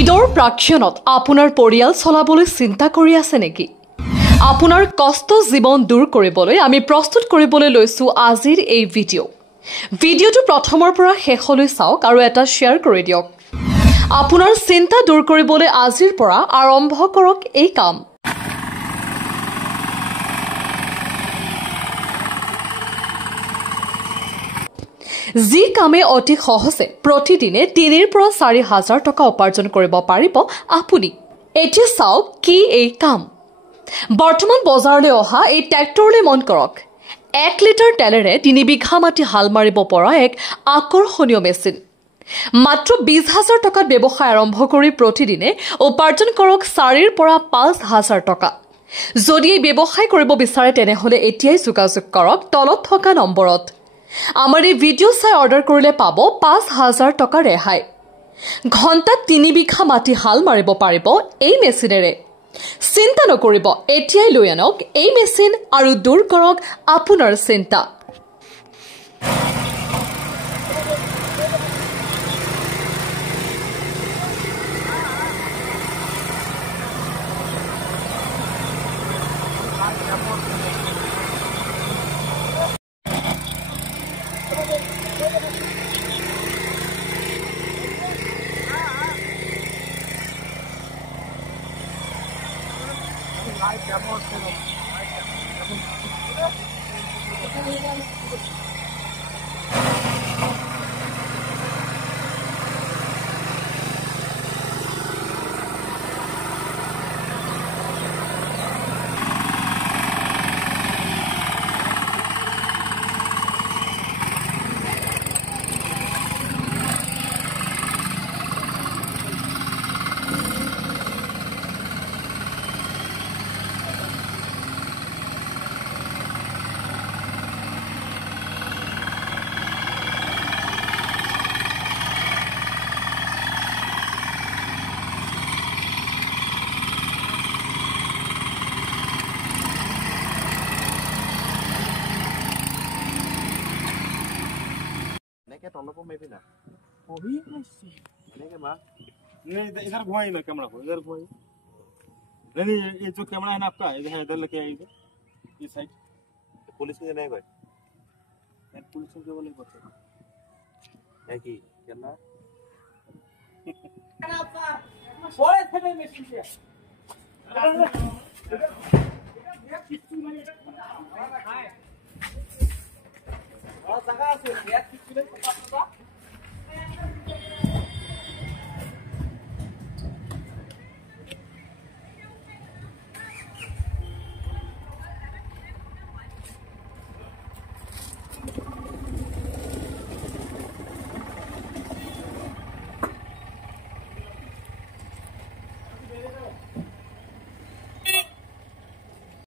ঈদৰ প্ৰাক্ষণত আপোনাৰ পৰিয়াল চলাবলৈ চিন্তা কৰি আছে নেকি? আপোনাৰ কষ্ট জীৱন দূৰ কৰিবলৈ আমি প্ৰস্তুত কৰিবলৈ লৈছো আজিৰ এই ভিডিঅ'টো প্ৰথমৰ পৰা শেষলৈ চাওক আৰু এটা শ্বেয়াৰ কৰি দিয়ক। আপোনাৰ চিন্তা দূৰ কৰিবলৈ আজিৰ পৰা আৰম্ভ কৰক এই কাম। যি কামে অতি সহজে প্ৰতিদিনে ৩ৰ পৰা ৪ হাজাৰ টকা উপাৰ্জন কৰিব পাৰিব আপুনি। এতিয়া চাওক কি এই কাম। বৰ্তমান বজাৰলৈ অহা এই ট্ৰেক্টৰলৈ মন কৰক। ১ লিটাৰ তেলেৰে ৩ বিঘা মাটি হাল মাৰিব পৰা এক আকৰ্ষণীয় মেচিন। মাত্ৰ ২০,০০০ টকাত ব্যৱসায় আৰম্ভ কৰি প্ৰতিদিনে উপাৰ্জন কৰক ৪ৰ পৰা ৫ হাজাৰ টকা। যদি এই ব্যৱসায় কৰিব বিচাৰে তেনেহলে এতিয়াই যোগাযোগ কৰক তলত থকা নম্বৰত। আমাৰ এই ভিডিঅ' চাই অৰ্ডাৰ কৰিলে পাব ৫,০০০ টকা ৰেহাই। ঘণ্টাত ৩ বিঘা মাটি হাল মাৰিব পাৰিব এই মেচিনেৰে। চিন্তা নকৰিব, এতিয়াই লৈ আনক এই মেচিন আৰু দূৰ কৰক আপোনাৰ চিন্তা। टॉलको में भी ना वही नहीं के मां नहीं इधर घुमाई ना कैमरा को इधर घुमाई नहीं ये जो कैमरा है ना आपका इधर लेके आइए ये साइड पुलिस के नहीं कोई मैं पुलिस को बोले करते है कि करना आपका बोले थे मैं मशीन से और जगह से ये कितने पता